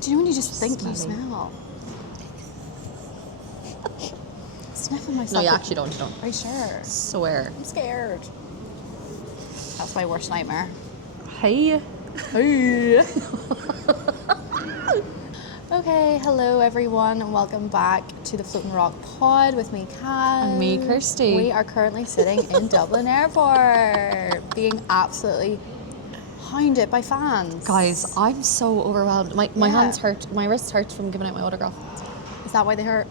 Do you know when you just think you Smelly. smell? Sniffing myself. No, you actually don't. You don't. Are you sure? Swear. I'm scared. That's my worst nightmare. Hey. Hey. Okay, hello everyone and welcome back to the Floating Rock Pod with me, Kaz. And me, Kirstie. We are currently sitting in Dublin Airport, being absolutely hounded by fans. Guys, I'm so overwhelmed. My Yeah. hands hurt. My wrists hurt from giving out my autograph. Is that why they hurt?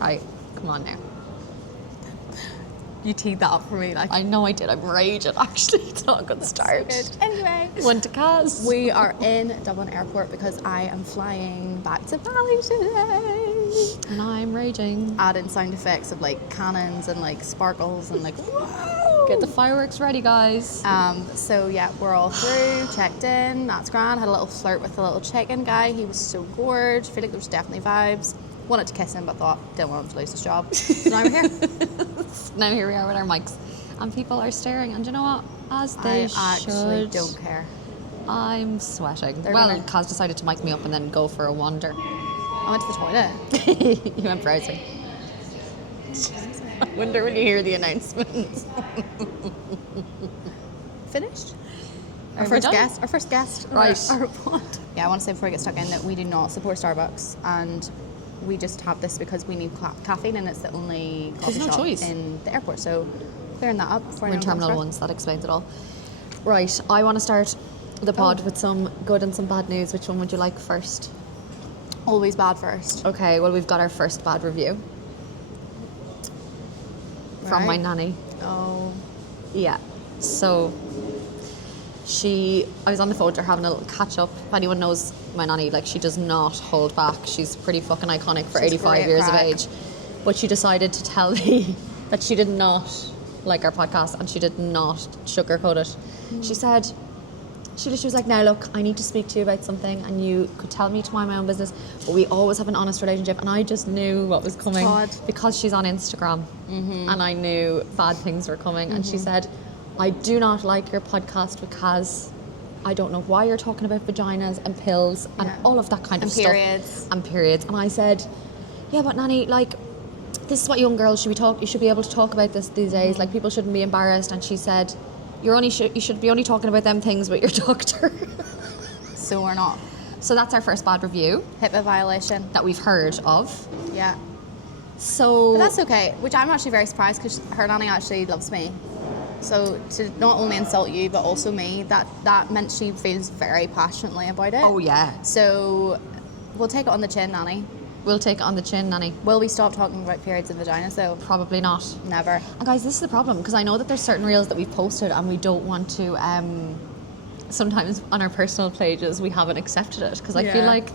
Right, come on now. You teed that up for me, like. I know I did. I'm raging. Actually, it's not a good start. Good. Anyway, One to Kaz. we are in Dublin Airport because I am flying back to Bali today. And I'm raging. Add in sound effects of like cannons and like sparkles and like whoa. Get the fireworks ready, guys. So yeah, we're all through, checked in, that's grand. Had a little flirt with the little check-in guy. He was so gorgeous. I feel like there was definitely vibes. Wanted to kiss him, but thought didn't want him to lose his job. So now we're here. Now here we are with our mics. And people are staring. And you know what? As they I actually should. don't care. I'm sweating. They're well, gonna- Kaz decided to mic me up and then go for a wander. I went to the toilet. You went browsing. I wonder when you hear the announcement. Finished? Are we done? Our first guest. Right. Our pod. Yeah, I want to say before I get stuck in that we do not support Starbucks, and we just have this because we need caffeine, and it's the only coffee There's no shop choice. in the airport. So clearing that up before We're in anyone comes Terminal for us. 1, so that explains it all. Right, I want to start the pod with some good and some bad news. Which one would you like first? Always bad first. Okay, well, we've got our first bad review from my Right. nanny. Oh. Yeah. So I was on the phone to her having a little catch up. If anyone knows my nanny, like, she does not hold back. She's pretty fucking iconic for She's 85 great years crack. of age. But she decided to tell me that she did not like our podcast and she did not sugarcoat it. She said, she was like, now look, I need to speak to you about something and you could tell me to mind my own business, but we always have an honest relationship. And I just knew what was coming God. because she's on Instagram and I knew bad things were coming. And she said, I do not like your podcast because I don't know why you're talking about vaginas and pills and Yeah. all of that kind of And stuff. periods. And periods. And I said, yeah, but nanny, like, this is what young girls should be you should be able to talk about this these days. Like, people shouldn't be embarrassed. And she said, you should be only talking about them things with your doctor. So we're not. So that's our first bad review HIPAA violation. that we've heard of. Yeah. So But that's okay, which I'm actually very surprised because her nanny actually loves me. So to not only insult you but also me, that meant she feels very passionately about it. oh yeah, So we'll take it on the chin, nanny. we'll take it on the chin, nanny. Will we stop talking about periods and vaginas though? Probably not. Never. And guys, this is the problem because I know that there's certain reels that we've posted and we don't want to. Sometimes on our personal pages we haven't accepted it because I feel Yeah. like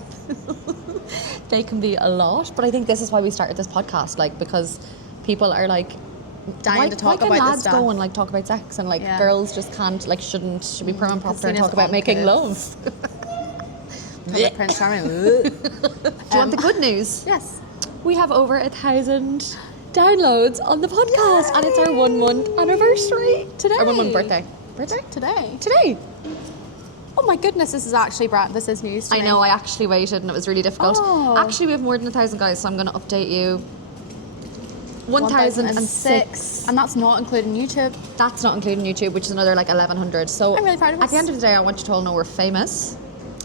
they can be a lot. But I think this is why we started this podcast, like, because people are like Dying why, to talk why about can this lads stuff. go and like talk about sex and like Yeah. girls just can't, like, should be prim and proper and seen as talk about making uncouth. love. Like Prince Charming. Do you want the good news? Yes. We have over 1,000 downloads on the podcast, and it's our 1 month anniversary Today. Our 1 month birthday. Today. Today. Oh my goodness, this is actually this is news to I me. know. I actually waited, and it was really difficult. Oh. Actually, we have more than 1,000 guys, so I'm going to update you. 1,006. And that's not including YouTube. That's not including YouTube, which is another like 1,100. So I'm really proud of at us. the end of the day, I want you to all know we're famous,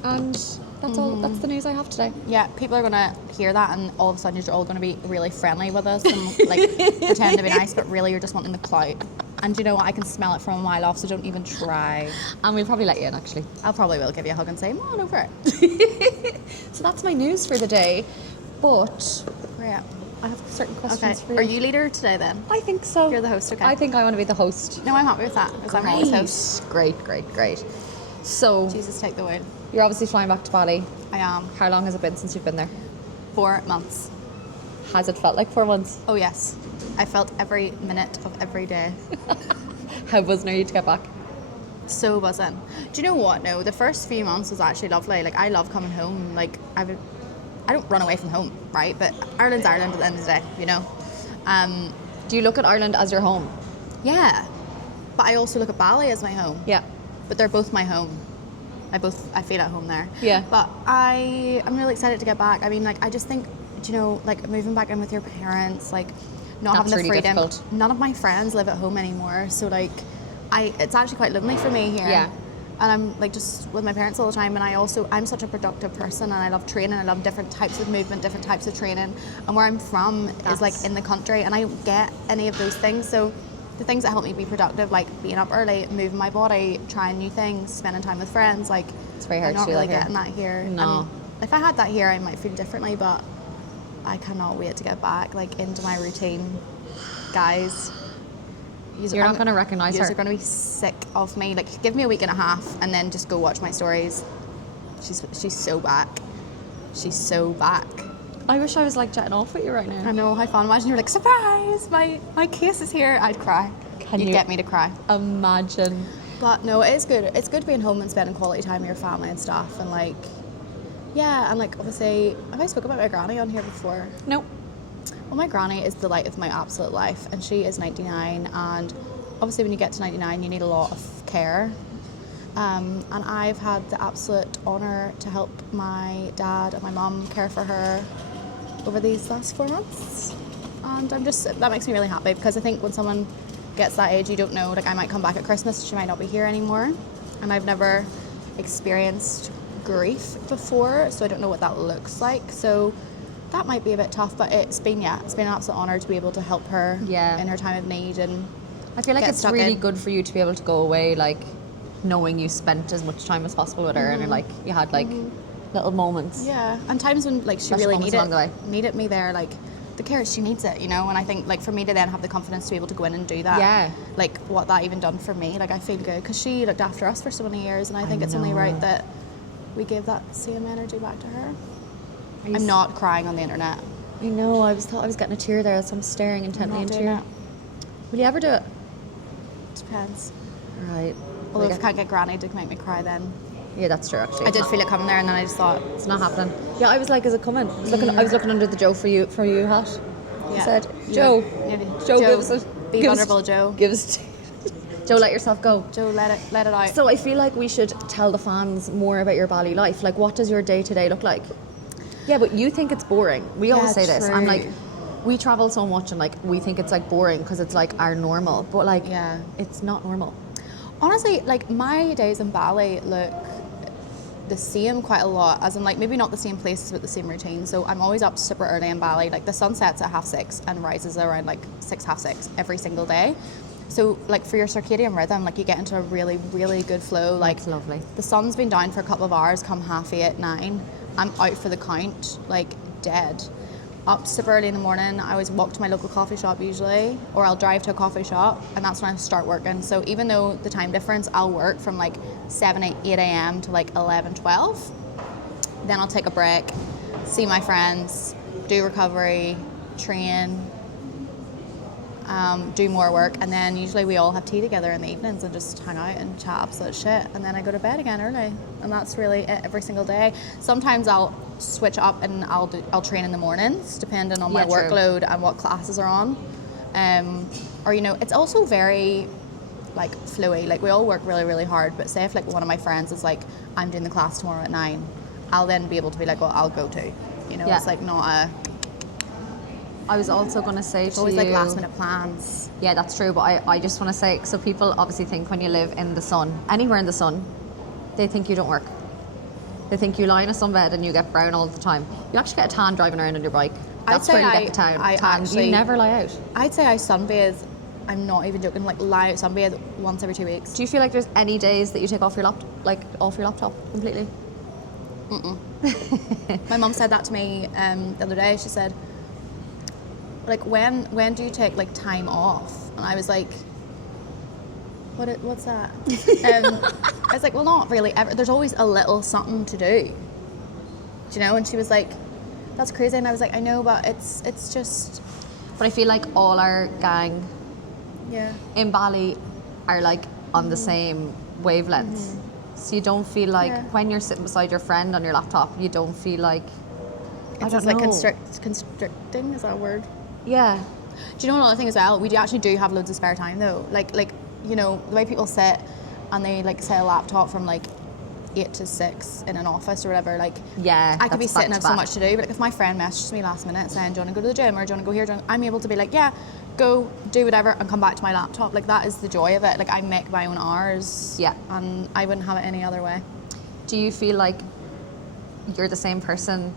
and that's all. That's the news I have today. Yeah, people are going to hear that and all of a sudden you're all going to be really friendly with us and like pretend to be nice, but really you're just wanting the clout. And you know what? I can smell it from a mile off, so don't even try. And we'll probably let you in, actually. I'll probably will give you a hug and say, come on over it. So that's my news for the day. But Yeah. I have certain questions Okay. for you. Are you leader today then? I think so. You're the host, okay. I think I want to be the host. No, I'm happy with that because I'm always host. Great. So, Jesus, take the wheel. you're obviously flying back to Bali. I am. How long has it been since you've been there? 4 months. Has it felt like 4 months? Oh yes. I felt every minute of every day. How buzzing are you to get back? So buzzing. Do you know what? No, the first few months was actually lovely. Like, I love coming home. Like, I don't run away from home, right? But Ireland's Ireland at the end of the day, you know? Do you look at Ireland as your home? Yeah. But I also look at Bali as my home. Yeah. But they're both my home. I feel at home there. Yeah. But I'm really excited to get back. I mean, like, I just think, you know, like moving back in with your parents, like not That's having the really freedom. difficult. None of my friends live at home anymore, so like, it's actually quite lonely for me here. Yeah. And I'm like just with my parents all the time, and I'm such a productive person, and I love training. I love different types of movement, different types of training. And where I'm from is like in the country, and I don't get any of those things. So the things that help me be productive, like being up early, moving my body, trying new things, spending time with friends, like It's very hard I'm not to do really that here. getting that here. No. And if I had that here, I might feel differently, but I cannot wait to get back like into my routine, guys. You're not going to recognise her. You're going to be sick of me. Like, give me a week and a half, and then just go watch my stories. She's so back. She's so back. I wish I was like jetting off with you right now. I know how fun. Imagine you're like, surprise! My case is here. I'd cry. You'd get me to cry. Imagine. But no, it is good. It's good being home and spending quality time with your family and stuff. And like, yeah, and like obviously, have I spoken about my granny on here before? Nope. Well, my granny is the light of my absolute life, and she is 99, and obviously when you get to 99 you need a lot of care, and I've had the absolute honour to help my dad and my mum care for her over these last 4 months, and that makes me really happy, because I think when someone gets that age, you don't know, like I might come back at Christmas, she might not be here anymore, and I've never experienced grief before, so I don't know what that looks like, so that might be a bit tough, but it's been an absolute honour to be able to help her in her time of need. And I feel like it's really good for you to be able to go away, like knowing you spent as much time as possible with her, and like you had like little moments. Yeah, and times when like she Special really moments needed me there, like the care, she needs it, you know. And I think like for me to then have the confidence to be able to go in and do that, like what that even done for me, like I feel good because she looked after us for so many years, and I think it's only right that we give that same energy back to her. I'm not crying on the internet. I know, I thought I was getting a tear there, so I'm staring intently into you. Will you ever do it? Depends. Right. Although if I can't get granny to make me cry, then Yeah, that's true actually. I did feel it coming there, and then I just thought It's not happening. Yeah, I was like, is it coming? I was looking under the Joe for you hat. I said, Joe, Joe, give us it. Be vulnerable, Joe. Give us Joe, let yourself go. Joe, let it out. So I feel like we should tell the fans more about your Bali life. Like, what does your day-to-day look like? Yeah, but you think it's boring. We always say this. I'm like, we travel so much, and like we think it's like boring because it's like our normal, but like it's not normal. Honestly, like my days in Bali look the same quite a lot, as in like maybe not the same places but the same routine. So I'm always up super early in Bali. Like the sun sets at 6:30 and rises around like 6, 6:30 every single day. So like for your circadian rhythm, like you get into a really, really good flow. Like it's lovely. The sun's been down for a couple of hours, come 8:30, 9. I'm out for the count, like dead. Up super early in the morning, I always walk to my local coffee shop usually, or I'll drive to a coffee shop, and that's when I start working. So even though the time difference, I'll work from like 7, 8 a.m. to like 11, 12. Then I'll take a break, see my friends, do recovery, train, do more work, and then usually we all have tea together in the evenings and just hang out and chat absolute shit, and then I go to bed again early, and that's really it every single day. Sometimes I'll switch up and I'll train in the mornings depending on my workload and what classes are on, or you know, it's also very like flowy. Like we all work really, really hard, but say if like one of my friends is like, I'm doing the class tomorrow at 9, I'll then be able to be like, well, I'll go too, you know. It's like not a I was also going to say to you... always like last minute plans. Yeah, that's true, but I just want to say, so people obviously think when you live in the sun, anywhere in the sun, they think you don't work. They think you lie in a sunbed and you get brown all the time. You actually get a tan driving around on your bike. That's where you get the tan. You never lie out. I'd say I sunbathe, I'm not even joking, like lie out sunbathe once every 2 weeks. Do you feel like there's any days that you take off your laptop completely? My mum said that to me the other day. She said, like, when do you take like time off? And I was like, what's that? I was like, well, not really ever. There's always a little something to do. Do you know? And she was like, that's crazy. And I was like, I know, but it's just. But I feel like all our gang in Bali are like on the same wavelengths. So you don't feel like when you're sitting beside your friend on your laptop, you don't feel like it's just like constricting, is that a word? Yeah. Do you know another thing as well? We actually do have loads of spare time though. Like you know, the way people sit and they like set a laptop from like 8 to 6 in an office or whatever, like Yeah, I could be that's sitting, back have to so back. much to do. But like, if my friend messages me last minute saying, do you want to go to the gym or do you want to go here, I'm able to be like, yeah, go do whatever and come back to my laptop. Like, that is the joy of it. Like, I make my own hours. Yeah. And I wouldn't have it any other way. Do you feel like you're the same person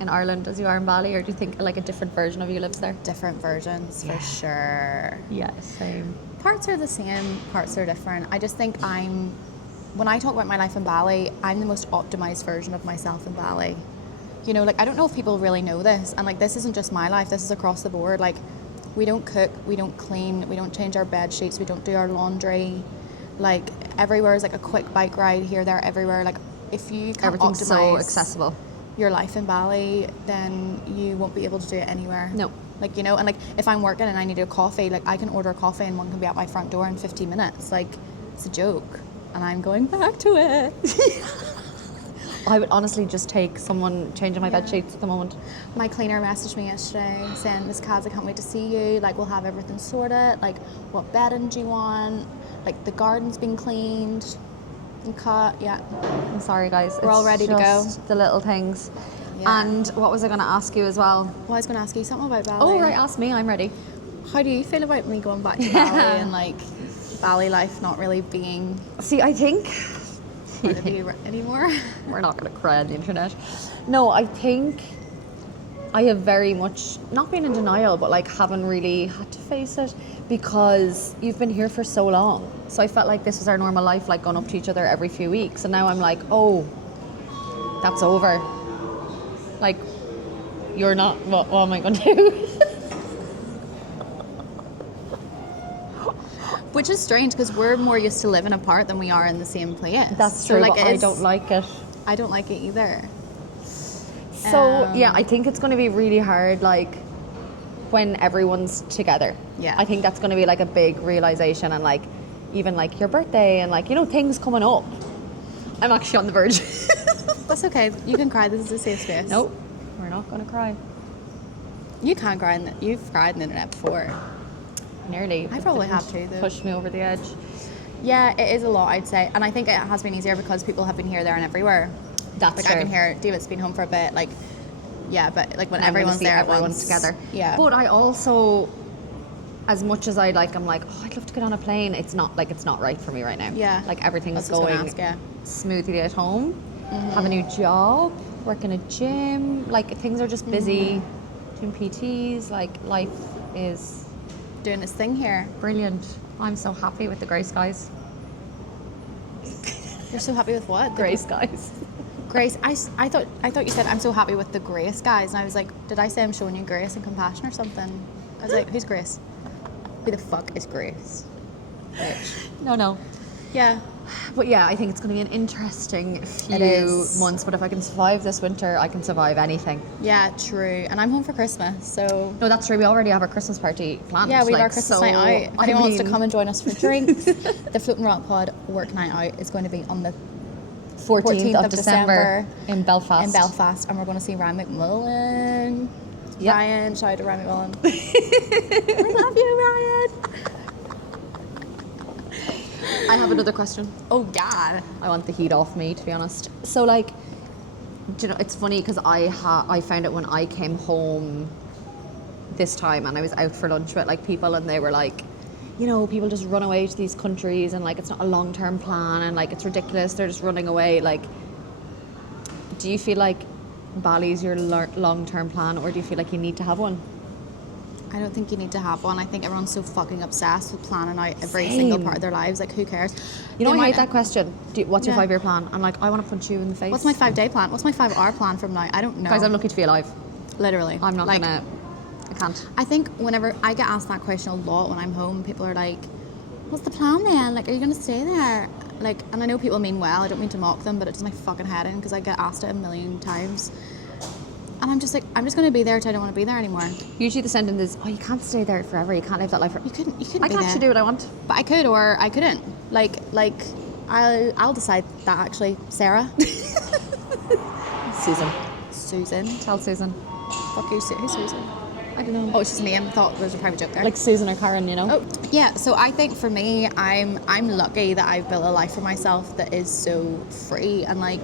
in Ireland as you are in Bali, or do you think like a different version of you lives there? Different versions, for sure. Yeah, same. Parts are the same, parts are different. I just think when I talk about my life in Bali, I'm the most optimized version of myself in Bali. You know, like, I don't know if people really know this, and like, this isn't just my life, this is across the board. Like, we don't cook, we don't clean, we don't change our bed sheets, we don't do our laundry. Like, everywhere is like a quick bike ride here, there, everywhere. Like, if you can't Everything's so optimize accessible. your life in Bali, then you won't be able to do it anywhere. No. Like, you know, and like, if I'm working and I need a coffee, like, I can order a coffee and one can be at my front door in 15 minutes. Like, it's a joke. And I'm going back to it. I would honestly just take someone changing my bed sheets at the moment. My cleaner messaged me yesterday saying, Miss Kaz, I can't wait to see you. Like, we'll have everything sorted. Like, what bedding do you want? Like, the garden's been cleaned and cut. Yeah. I'm sorry, guys. We're all ready to go. Just the little things. Yeah. And what was I going to ask you as well? Well, I was going to ask you something about Bali. Oh, right, ask me. I'm ready. How do you feel about me going back to Bali and like Bali life not really being See, I think part of you anymore? we're not going to cry on the internet. No, I think I have very much not been in denial, but like haven't really had to face it because you've been here for so long. So I felt like this was our normal life, like going up to each other every few weeks. And now I'm like, oh, that's over. Like, you're not, what am I going to do? Which is strange because we're more used to living apart than we are in the same place. That's So, true, like, but I don't like it. I don't like it either. So, yeah, I think it's going to be really hard, like, when everyone's together. Yeah. I think that's going to be, like, a big realization and, like, even, like, your birthday and, like, you know, things coming up. I'm actually on the verge. That's okay. You can cry. This is a safe space. Nope, we're not going to cry. You can cry. You've cried on the internet before. Nearly. I but probably didn't have too, though. Push me over the edge. Yeah, it is a lot, I'd say. And I think it has been easier because people have been here, there, and everywhere. That's Like, true. I've been here. David's been home for a bit. Like, yeah, but like when And I'm gonna everyone's see there at everyone's once. together. Yeah. But I also, as much as I'm like, oh, I'd love to get on a plane. It's not right for me right now. Yeah. Like everything's I was just gonna going ask, yeah. smoothly at home. Have a new job, work in a gym. Like things are just busy. Doing PTs. Like life is Doing this thing here. brilliant. I'm so happy with the grey skies. You're so happy with what? The Grey skies. grace. I thought you said I'm so happy with the grace, guys. And I was like, did I say I'm showing you grace and compassion or something? I was like, who's Grace? Who the fuck is Grace? Bitch. No. Yeah. But yeah, I think it's going to be an interesting few It is. months. But if I can survive this winter, I can survive anything. Yeah, true. And I'm home for Christmas, so No, that's true. We already have our Christmas party planned. yeah, we have like, our Christmas so, night out. If I anyone wants to mean, come and join us for drinks, the Floating Rock Pod work night out is going to be on the 14th of December in Belfast. in Belfast, and we're going to see Ryan McMillan. Yep. Ryan, shout out to Ryan McMillan. I love you, Ryan. I have another question. Oh God. I want the heat off me, to be honest. So, like, do you know, it's funny because I found it when I came home this time and I was out for lunch with like people and they were like, you know, people just run away to these countries and like it's not a long-term plan and like it's ridiculous. They're just running away. Like, do you feel like Bali's your long-term plan, or do you feel like you need to have one? I don't think you need to have one. I think everyone's so fucking obsessed with planning out every Same. single part of their lives. Like, who cares? You know, They I hate might- that question. What's your Yeah. 5-year plan? I'm like, I want to punch you in the face. What's my 5-day plan? What's my 5-hour plan from now? I don't know. Guys, I'm lucky to be alive. Literally. I'm not like, gonna. I can't. I think whenever I get asked that question a lot when I'm home, people are like, what's the plan then? Like, are you going to stay there? Like, and I know people mean well, I don't mean to mock them, but it does my fucking head in because I get asked it a million times. And I'm just like, I'm just going to be there until I don't want to be there anymore. Usually the sentence is, oh, you can't stay there forever. You can't live that life forever. You couldn't I be can there. actually do what I want. But I could or I couldn't. Like I'll decide that actually. Sarah? Susan. Susan? Tell Susan. Fuck you, who's Susan? I don't know. Oh, it's just a name. Thought there was a private joke there. Like Susan or Karen, you know? Oh, yeah. So I think for me, I'm lucky that I've built a life for myself that is so free, and like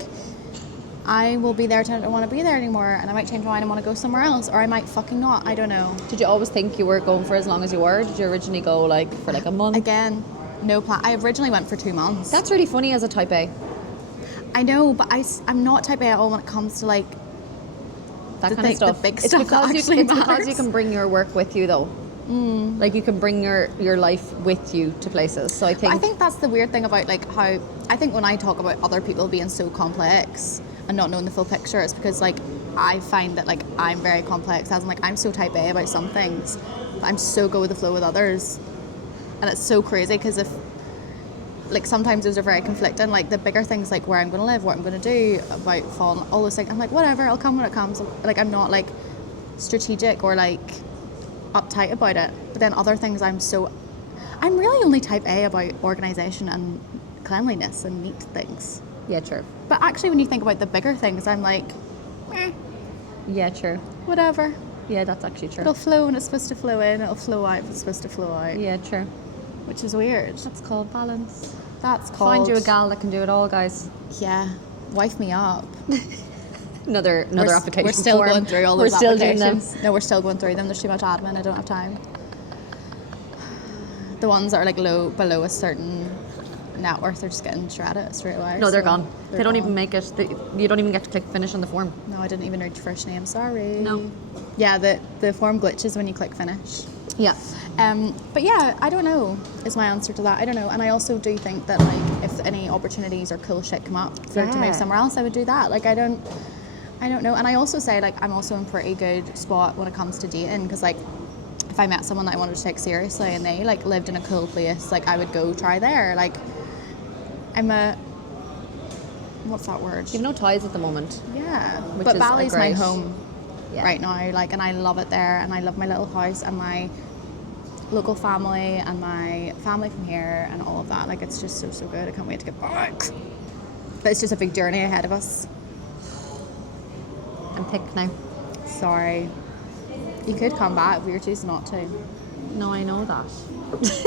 I will be there till I don't want to be there anymore, and I might change my mind and want to go somewhere else, or I might fucking not. I don't know. Did you always think you were going for as long as you were? Did you originally go like for like a month? Again, no plan. I originally went for 2 months. That's really funny as a type A. I know, but I'm not type A at all when it comes to like That the kind of stuff. The big It's stuff because that you, actually it's because matters. you can bring your work with you though. Like you can bring your life with you to places. So I think that's the weird thing about like how I think when I talk about other people being so complex and not knowing the full picture, it's because like I find that like I'm very complex, as in like I'm so type A about some things, but I'm so go with the flow with others, and it's so crazy because if like sometimes those are very conflicting, like the bigger things like where I'm going to live, what I'm going to do, about falling, all those things, I'm like whatever, I'll come when it comes. Like I'm not like strategic or like uptight about it, but then other things I'm really only type A about organisation and cleanliness and neat things. yeah, true. But actually when you think about the bigger things, I'm like Yeah, true. whatever, Yeah, that's actually true. it'll flow when it's supposed to flow in, it'll flow out if it's supposed to flow out. Yeah, true. Which is weird. That's called balance. That's called Find you a gal that can do it all, guys. Yeah, wife me up. Another application. We're still form. going through all We're those still doing them. applications. No, we're still going through them. There's too much admin. I don't have time. The ones that are like below a certain net worth are just getting shredded straight away. No, they're so gone. They don't even gone. make it. You don't even get to click finish on the form. No, I didn't even read your first name. Sorry. No. Yeah, the form glitches when you click finish. Yeah. But yeah, I don't know is my answer to that. I don't know. And I also do think that like if any opportunities or cool shit come up to Yeah. move somewhere else, I would do that. Like I don't know. And I also say like I'm also in pretty good spot when it comes to dating, because like if I met someone that I wanted to take seriously and they like lived in a cool place, like I would go try there. Like what's that word? You've no ties at the moment. Yeah, Which but is Bali's my great. home Yeah. right now, like, and I love it there, and I love my little house and my local family and my family from here and all of that. Like, it's just so good. I can't wait to get back. But it's just a big journey ahead of us. I'm thick now. Sorry, you could come back, but you're choosing not to. No, I know that.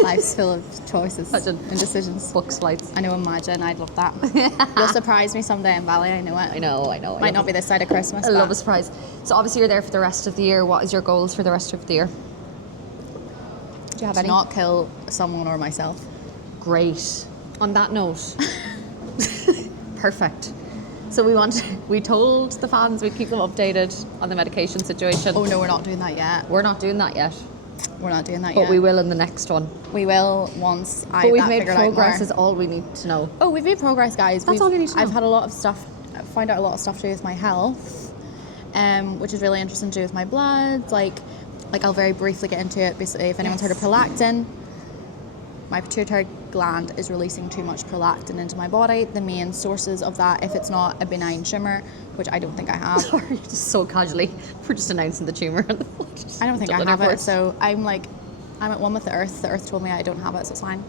Life's full of choices Imagine. and decisions. Books, flights. I know, imagine. I'd love that. You'll surprise me someday in Bali. I know it. I know. Might not be this side of Christmas. I but love a surprise. So obviously you're there for the rest of the year. What is your goals for the rest of the year? Do you have to any? not kill someone or myself. Great. On that note, perfect. So we told the fans we'd keep them updated on the medication situation. Oh no, we're not doing that yet. We're not doing that yet, We're not doing that yet. but we will in the next one. We will once I But we've that made figured out progress more. is all we need to know. Oh, we've made progress, guys. That's all you need to know. I've had a lot of stuff, find out a lot of stuff to do with my health, which is really interesting to do with my blood. Like I'll very briefly get into it. Basically, if anyone's heard of prolactin, my pituitary gland is releasing too much prolactin into my body. The main sources of that, if it's not a benign tumour, which I don't think I have. Sorry, just so casually, we're just announcing the tumour. I don't think I Dublin have Airport. it, so I'm at one with the earth. The earth told me I don't have it, so it's fine.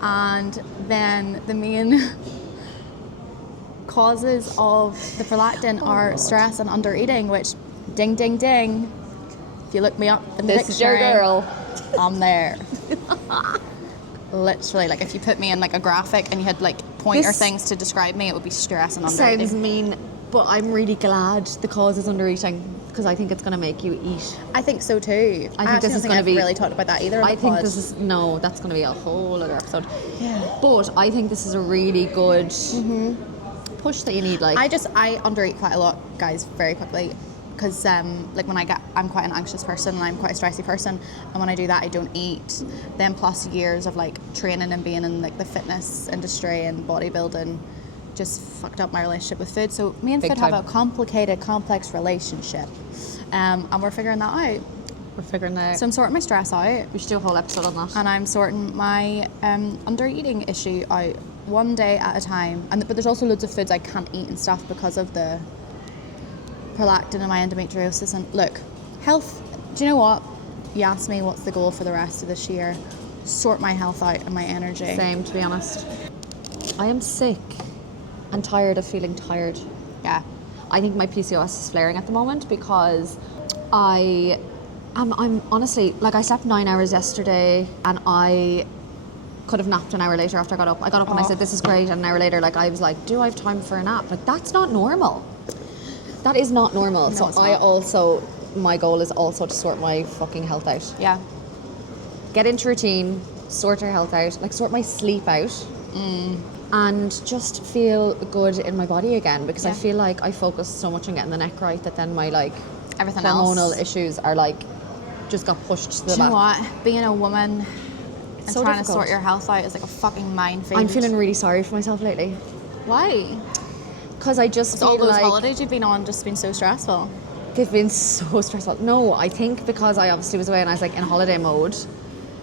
And then the main causes of the prolactin are stress and undereating, which ding, ding, ding. If you look me up in the This is your dictionary, girl. I'm there. Literally, like if you put me in like a graphic and you had like pointer This things to describe me, it would be stress and Sounds undereating. mean, but I'm really glad the cause is under eating because I think it's going to make you eat. I think so too. I think actually this don't is think gonna I've be- really talked about that either. On I the think pod. this is that's going to be a whole other episode. Yeah. But I think this is a really good push that you need. Like I undereat quite a lot, guys, very quickly, because like when I'm quite an anxious person and I'm quite a stressy person, and when I do that I don't eat. Then plus years of like training and being in like the fitness industry and bodybuilding just fucked up my relationship with food. So me and Big food time. have a complicated, complex relationship, and we're figuring that out. we're figuring that. So I'm sorting my stress out, We should do a whole episode on that. and I'm sorting my undereating issue out one day at a time. But there's also loads of foods I can't eat and stuff because of the prolactin and my endometriosis. And look, health, do you know what? You asked me what's the goal for the rest of this year. Sort my health out and my energy. Same, to be honest. I am sick and tired of feeling tired. Yeah. I think my PCOS is flaring at the moment because I I'm honestly, like, I slept 9 hours yesterday, and I could have napped an hour later after I got up. I got up and I said, this is great, and an hour later, like, I was like, do I have time for a nap? Like, that's not normal. That is not normal. No, so it's I not. also, my goal is also to sort my fucking health out. Yeah. Get into routine, sort your health out, like, sort my sleep out. And just feel good in my body again, because I feel like I focus so much on getting the neck right that then my, like, Everything hormonal else. issues are, like, just got pushed to the Do you back. know what? Being a woman and so trying difficult. to sort your health out is like a fucking minefield. I'm feeling really sorry for myself lately, Why? because I just feel All those like holidays you've been on just been so stressful. they've been so stressful. No, I think because I obviously was away and I was like in holiday mode,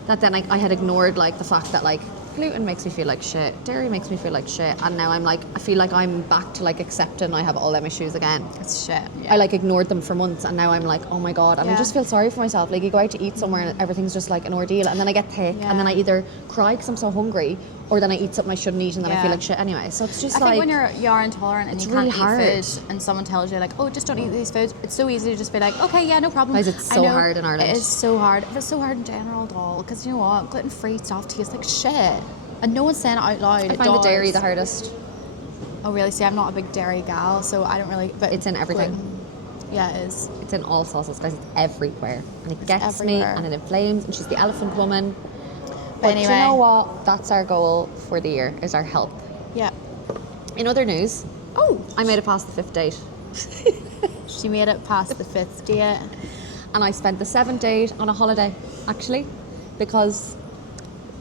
that then I had ignored like the fact that like gluten makes me feel like shit, dairy makes me feel like shit, and now I'm like, I feel like I'm back to like accepting I have all them issues again. It's shit. Yeah. I like ignored them for months, and now I'm like, oh my god, and I Yeah. just feel sorry for myself. Like, you go out to eat somewhere and everything's just like an ordeal, and then I get thick, and then I either cry because I'm so hungry, or then I eat something I shouldn't eat, and then I feel like shit anyway. So it's just I like, think when you are intolerant and it's you can't really hard. eat food, and someone tells you like, oh, just don't eat these foods, it's so easy to just be like, okay, yeah, no problem. Guys, it's I so know hard in Ireland. It is so hard. It's so hard in general, doll, because you know what, gluten-free stuff tastes like shit, and no one's saying it out loud. I find the dairy the hardest. Oh really? See, I'm not a big dairy gal, so I don't really. But It's in everything. Yeah, it is. It's in all sauces, guys. It's everywhere, and it gets everywhere. me, and it inflames. And she's the elephant woman. But anyway. you know what? That's our goal for the year: is our health. Yeah. In other news, Oh, I made it past the 5th date, she made it past the 5th date. and I spent the 7th date on a holiday, actually, because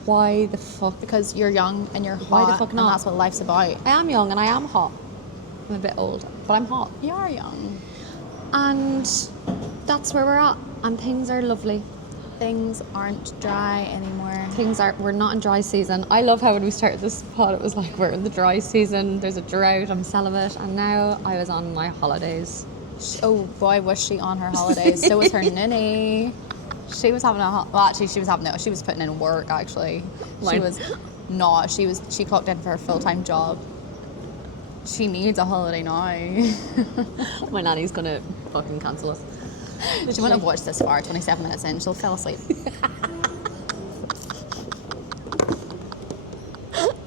why the fuck? Because you're young and you're hot. Why the fuck not? And that's what life's about. I am young and I am hot. I'm a bit old, but I'm hot. You are young. And that's where we're at. And things are lovely. Things aren't dry anymore. We're not in dry season. I love how when we started this pod, it was like, we're in the dry season, there's a drought, I'm celibate, and now I was on my holidays. Oh boy, was she on her holidays. So was her nanny. She was having she was putting in work actually. She Mine. was not. She clocked in for her full-time job. She needs a holiday now. My nanny's gonna fucking cancel us. She wouldn't have watched this far, 27 minutes in, she'll fall asleep.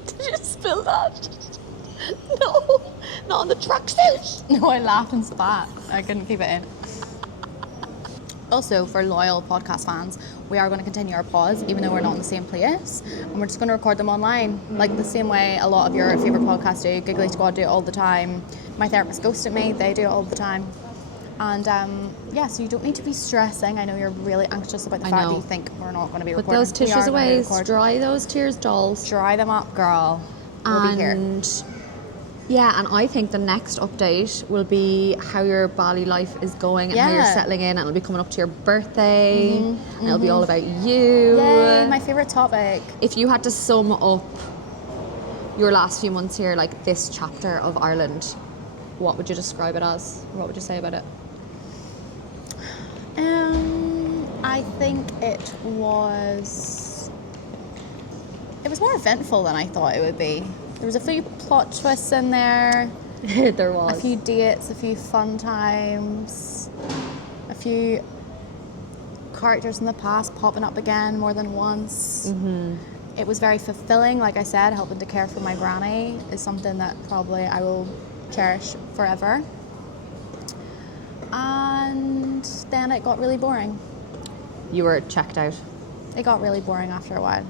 Did you spill that? No, not on the tracksuit. No, I laughed and spat. I couldn't keep it in. Also, for loyal podcast fans, we are going to continue our pods, even though we're not in the same place. And we're just going to record them online, like the same way a lot of your favourite podcasts do. Giggly Squad do it all the time. My therapist ghosted me, they do it all the time. And so you don't need to be stressing. I know you're really anxious about the fact that you think we're not going to be Put recording. those We tissues are going to away, record. dry those tears, dolls. Dry them up, girl. We'll be here. And yeah, and I think the next update will be how your Bali life is going and how you're Yeah. settling in, and it'll be coming up to your birthday, and it'll be all about you. Yay, my favourite topic. If you had to sum up your last few months here, like this chapter of Ireland, what would you describe it as? What would you say about it? I think it was more eventful than I thought it would be. There was a few plot twists in there, There was. a few dates, a few fun times, a few characters in the past popping up again more than once. It was very fulfilling. Like I said, helping to care for my granny is something that probably I will cherish forever. And then it got really boring. You were checked out. It got really boring after a while.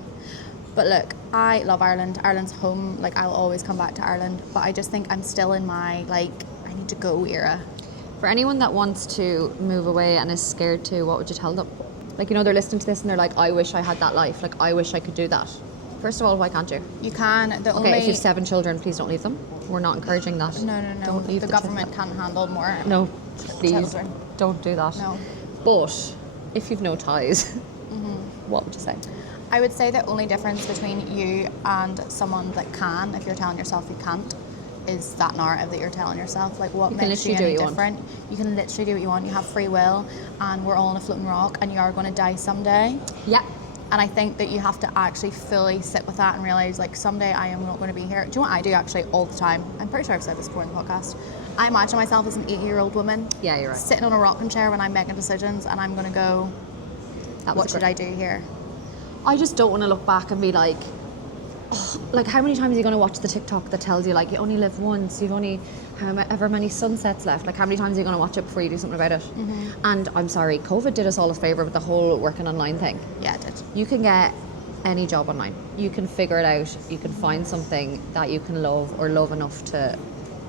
But look, I love Ireland. Ireland's home. Like, I'll always come back to Ireland. But I just think I'm still in my, like, I need to go era. For anyone that wants to move away and is scared to, what would you tell them? Like, you know, they're listening to this and they're like, I wish I had that life. Like, I wish I could do that. First of all, why can't you? You can. Okay, if you have 7 children, please don't leave them. We're not encouraging that. No. Don't leave the government can't handle more. No, please children. don't do that. No. But if you've no ties, what would you say? I would say the only difference between you and someone that can, if you're telling yourself you can't, is that narrative that you're telling yourself. Like, what You can makes you literally any do what you want. different? You can literally do what you want. You have free will, and we're all on a floating rock, and you are going to die someday. Yeah. And I think that you have to actually fully sit with that and realize, like, someday I am not going to be here. Do you know what I do actually all the time? I'm pretty sure I've said this before in the podcast. I imagine myself as an 80-year-old woman. Yeah, you're right. Sitting on a rocking chair when I'm making decisions, and I'm going to go, what should I do here? I just don't want to look back and be like, oh, like how many times are you going to watch the TikTok that tells you like you only live once, you've only however many sunsets left, like how many times are you going to watch it before you do something about it? And I'm sorry, COVID did us all a favour with the whole working online thing. Yeah, it did. You can get any job online. You can figure it out. You can find something that you can love or love enough to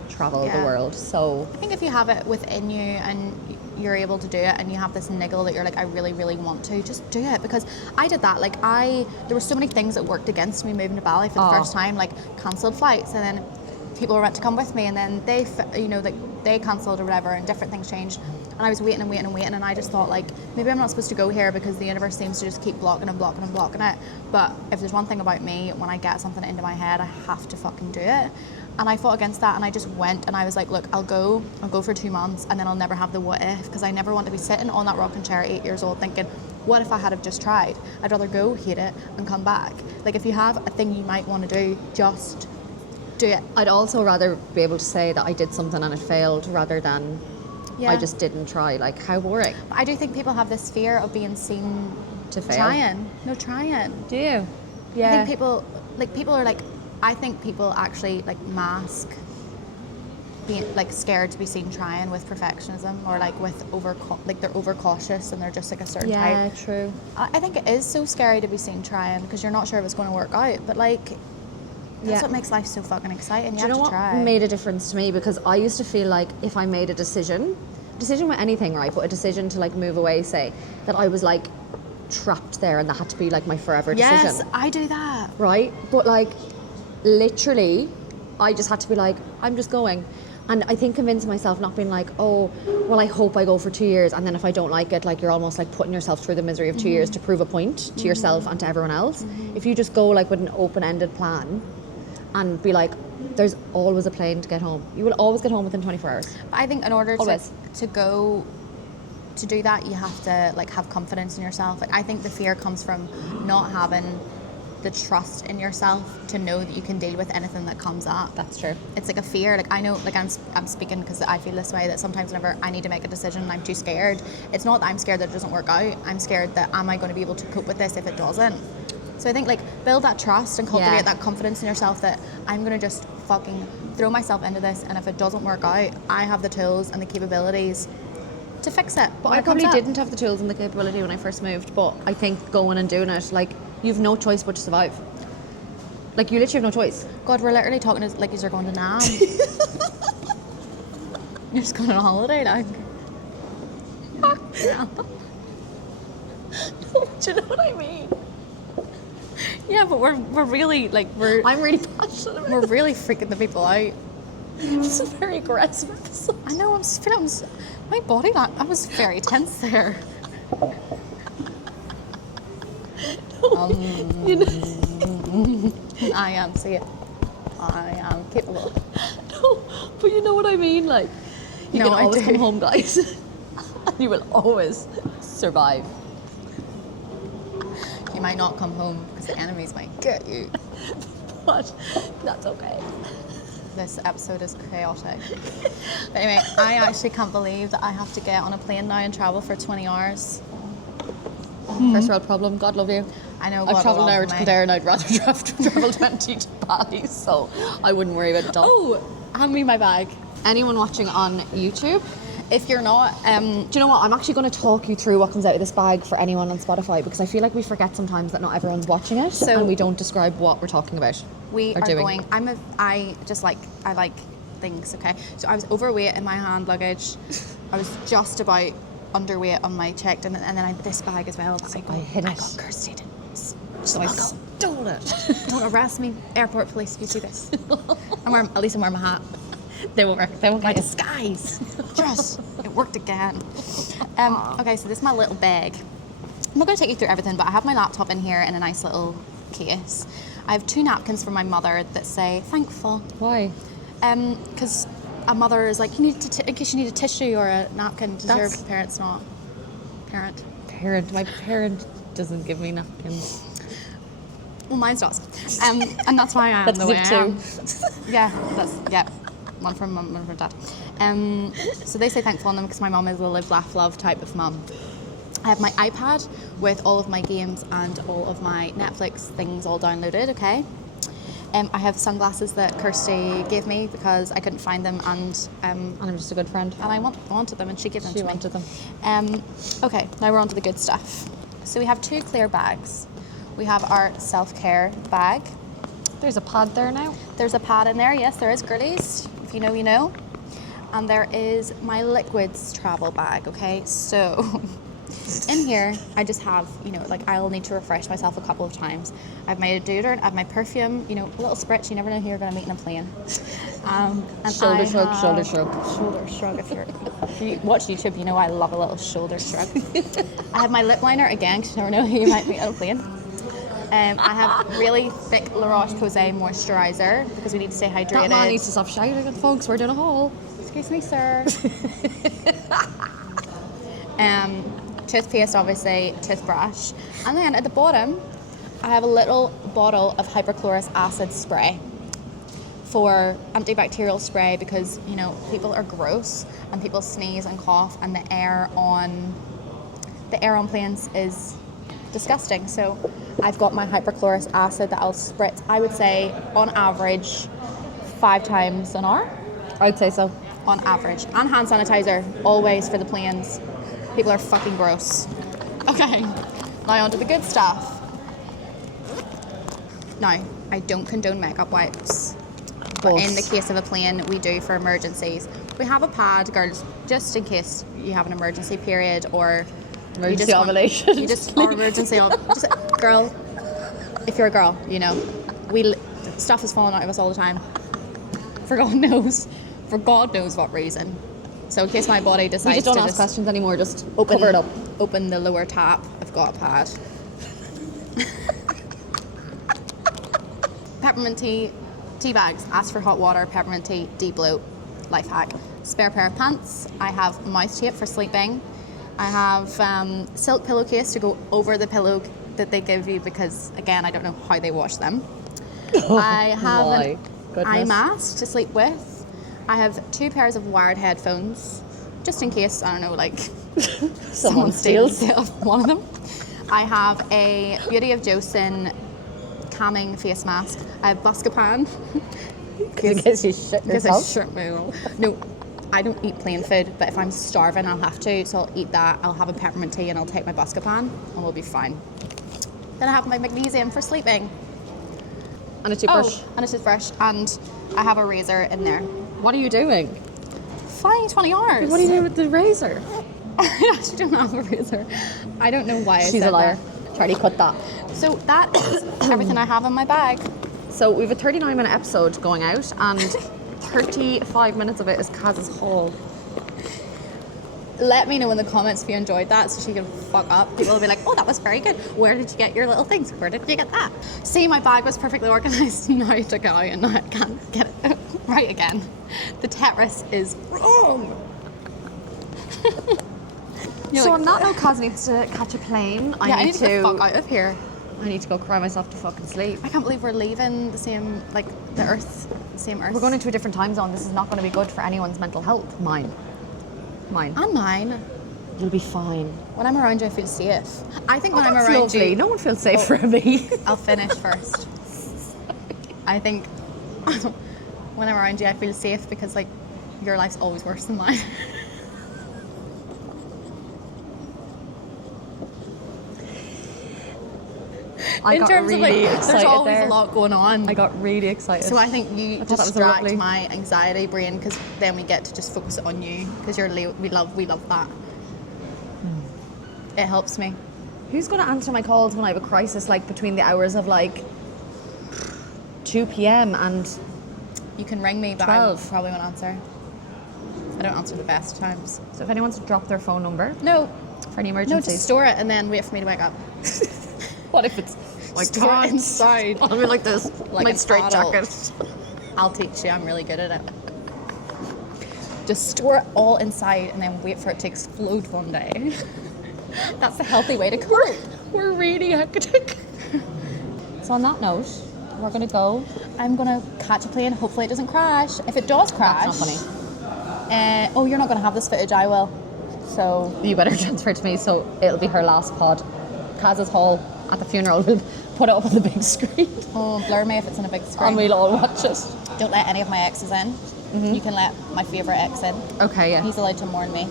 travel the world. So I think if you have it within you and you're able to do it and you have this niggle that you're like, I really, really want to, just do it. Because I did that. Like there were so many things that worked against me moving to Bali for the first time, like cancelled flights, and then people were meant to come with me, and then they cancelled or whatever, and different things changed. And I was waiting, and I just thought, like, maybe I'm not supposed to go here because the universe seems to just keep blocking it. But if there's one thing about me, when I get something into my head, I have to fucking do it. And I fought against that, and I just went, and I was like, look, I'll go for 2 months, and then I'll never have the what if, because I never want to be sitting on that rocking chair at 8 years old thinking, what if I had have just tried? I'd rather go, hate it, and come back. Like, if you have a thing you might want to do, just do it. I'd also rather be able to say that I did something and it failed rather than I just didn't try. Like, how boring. I do think people have this fear of being seen to fail. Trying. Do you? Yeah. I think people are like, I think people actually like mask being like scared to be seen trying with perfectionism, or like with they're overcautious and they're just like a certain type. Yeah, true. I think it is so scary to be seen trying because you're not sure if it's going to work out, but like that's what makes life so fucking exciting. You have to try. What made a difference to me? Because I used to feel like if I made a decision with anything, right, but a decision to like move away, say, that I was like trapped there and that had to be like my forever decision. Yes, I do that. Right? But like literally I just had to be like, I'm just going. And I think convincing myself, not being like, oh, well, I hope I go for 2 years, and then if I don't like it, like you're almost like putting yourself through the misery of 2 years to prove a point to yourself and to everyone else. If you just go like with an open-ended plan and be like, there's always a plane to get home. You will always get home within 24 hours. But I think in order Always. to go to do that, you have to like have confidence in yourself. Like, I think the fear comes from not having the trust in yourself to know that you can deal with anything that comes up. That's true. It's like a fear. Like, I know, like I'm speaking because I feel this way, that sometimes whenever I need to make a decision and I'm too scared, it's not that I'm scared that it doesn't work out. I'm scared that am I going to be able to cope with this if it doesn't? So I think like build that trust and cultivate that confidence in yourself that I'm going to just fucking throw myself into this, and if it doesn't work out, I have the tools and the capabilities to fix it. But I probably didn't have the tools and the capability when I first moved, but I think going and doing it, like, you've no choice but to survive. Like, you literally have no choice. God, we're literally talking as like you're going to Nam. You're just going on a holiday, like. Yeah. No, do you know what I mean? Yeah, but we're really like I'm really passionate about we're really freaking the people out. It's a very aggressive episode. I know, I'm just feeling my body, I was very tense there. You know, I am, see it. I am capable. No, but you know what I mean? Like, you can always come home, guys. And you will always survive. You might not come home because the enemies might get you. But that's okay. This episode is chaotic. But anyway, I actually can't believe that I have to get on a plane now and travel for 20 hours. First world problem, God love you. I know. I've travelled an hour to Kildare and I'd rather travel 20 to Bali, so I wouldn't worry about it at all. Oh, hand me my bag. Anyone watching on YouTube, if you're not, do you know what? I'm actually going to talk you through what comes out of this bag for anyone on Spotify, because I feel like we forget sometimes that not everyone's watching it, and we don't describe what we're talking about. We are doing. I like things. Okay, so I was overweight in my hand luggage. I was just about underweight on my checked, and then I had this bag as well. So I hid it. I got Kirstie to. So I stole it. Don't arrest me, airport police, if you see this. At least I'm wearing my hat. They won't My get it. disguise. Yes, it worked again. Okay, so this is my little bag. I'm not going to take you through everything, but I have my laptop in here in a nice little case. I have 2 napkins from my mother that say thankful. Why? Because a mother is like, in case you need a tissue or a napkin. Does your parents not? Parent? My parent doesn't give me napkins. Well, mine does. And that's why I am the way I am. Yeah. One from mum, one from dad. So they say thankful on them because my mum is a live, laugh, love type of mum. I have my iPad with all of my games and all of my Netflix things all downloaded, okay? I have sunglasses that Kirstie gave me because I couldn't find them, and I'm just a good friend. I wanted them, and she gave them She to me. wanted them. Okay, now we're on to the good stuff. So we have 2 clear bags. We have our self-care bag. There's a pad there now. There's a pad in there, yes, there is, girlies. If you know, you know. And there is my liquids travel bag, okay? So in here, I just have, you know, like I'll need to refresh myself a couple of times. I have my deodorant, I have my perfume, you know, a little spritz. You never know who you're going to meet in a plane. And Shoulder I shrug, have- shoulder shrug. Shoulder shrug. If you watch YouTube, you know I love a little shoulder shrug. I have my lip liner again, because you never know who you might meet on a plane. I have really thick La Roche-Posay moisturizer because we need to stay hydrated. That man needs to stop shouting, folks. We're doing a haul. Excuse me, sir. Toothpaste, obviously, toothbrush. And then at the bottom, I have a little bottle of hypochlorous acid spray for antibacterial spray because, you know, people are gross and people sneeze and cough, and the air on planes is disgusting. So I've got my hypochlorous acid that I'll spritz, I would say, on average, 5 times an hour. I'd say so. On average. And hand sanitizer, always for the planes. People are fucking gross. Okay, now on to the good stuff. Now, I don't condone makeup wipes, but in the case of a plane, we do for emergencies. We have a pad, girls, just in case you have an emergency period or Emergency ovulation. or emergency girl, if you're a girl, you know, stuff is falling out of us all the time. For God knows what reason. So in case my body decides We just don't to ask just questions anymore, just cover it up. open the lower tap, I've got a pad. Peppermint tea bags, ask for hot water, peppermint tea, de-bloat, life hack. Spare pair of pants, I have mouth tape for sleeping. I have silk pillowcase to go over the pillow that they give you because, again, I don't know how they wash them. I have an eye mask to sleep with. I have 2 pairs of wired headphones, just in case, I don't know, like someone steals one of them. I have a Beauty of Joseon calming face mask. I have Buscopan. In case you shit yourself. I shit myself. No, I don't eat plain food, but if I'm starving, I'll have to. So I'll eat that. I'll have a peppermint tea and I'll take my Buscopan and we'll be fine. Then I have my magnesium for sleeping. And a toothbrush. And a toothbrush. And I have a razor in there. What are you doing? Flying 20 hours. What are you doing with the razor? I actually don't have a razor. I don't know why I She's said a liar. that. Charlie, cut that. So that is everything I have in my bag. So we have a 39-minute episode going out, and 35 minutes of it is Kaz's haul. Let me know in the comments if you enjoyed that so she can fuck up. People will be like, oh, that was very good. Where did you get your little things? Where did you get that? See, my bag was perfectly organised. Now I took it out and now I can't get it right again. The Tetris is wrong. So on that note, Kaz needs to catch a plane. I need to get the fuck out of here. I need to go cry myself to fucking sleep. I can't believe we're leaving the same, like, the same Earth. We're going into a different time zone. This is not going to be good for anyone's mental health. Mine. And mine. You'll be fine. When I'm around you, I feel safe. I think when I'm That's around lovely. you... No one feels safe for me. I'll finish first. I think when I'm around you, I feel safe because, like, your life's always worse than mine. In terms of, like, there's always a lot going on. I got really excited. So I think you thought that was distract lovely. my anxiety brain because then we get to just focus on you because we love that. It helps me. Who's going to answer my calls when I have a crisis, like between the hours of like 2 p.m. and You can ring me, but 12. I probably won't answer. I don't answer the best times. So if anyone wants to drop their phone number No, for any no, emergencies. just store it and then wait for me to wake up. What if it's Store it inside. I'll be like this, Like my an straight adult. jacket. I'll teach you. I'm really good at it. Just store it all inside and then wait for it to explode one day. That's the healthy way to cope. We're really hectic. So on that note, we're gonna go. I'm gonna catch a plane. Hopefully it doesn't crash. If it does crash, That's not funny. oh, you're not gonna have this footage. I will. So You better transfer to me, so it'll be her last pod. Kaz's Hall at the funeral. We'll put it up on the big screen. oh, blur me if it's on a big screen. And we'll all watch it. Don't let any of my exes in. You can let my favourite ex in. Okay, yeah. He's allowed to mourn me.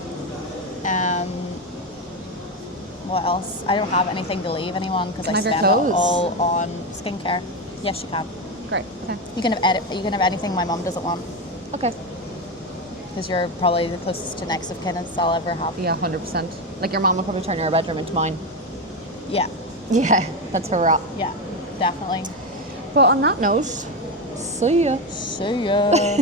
What else? I don't have anything to leave anyone because I Can I have your spend it clothes? all on skincare. Yes, you can. Great. Okay. You can have anything my mum doesn't want Okay. because you're probably the closest to next of kin as I'll ever have. Yeah, 100%. Like your mom will probably turn your bedroom into mine. Yeah, Yeah, that's where we're at. yeah, definitely. But on that note, see ya. See ya.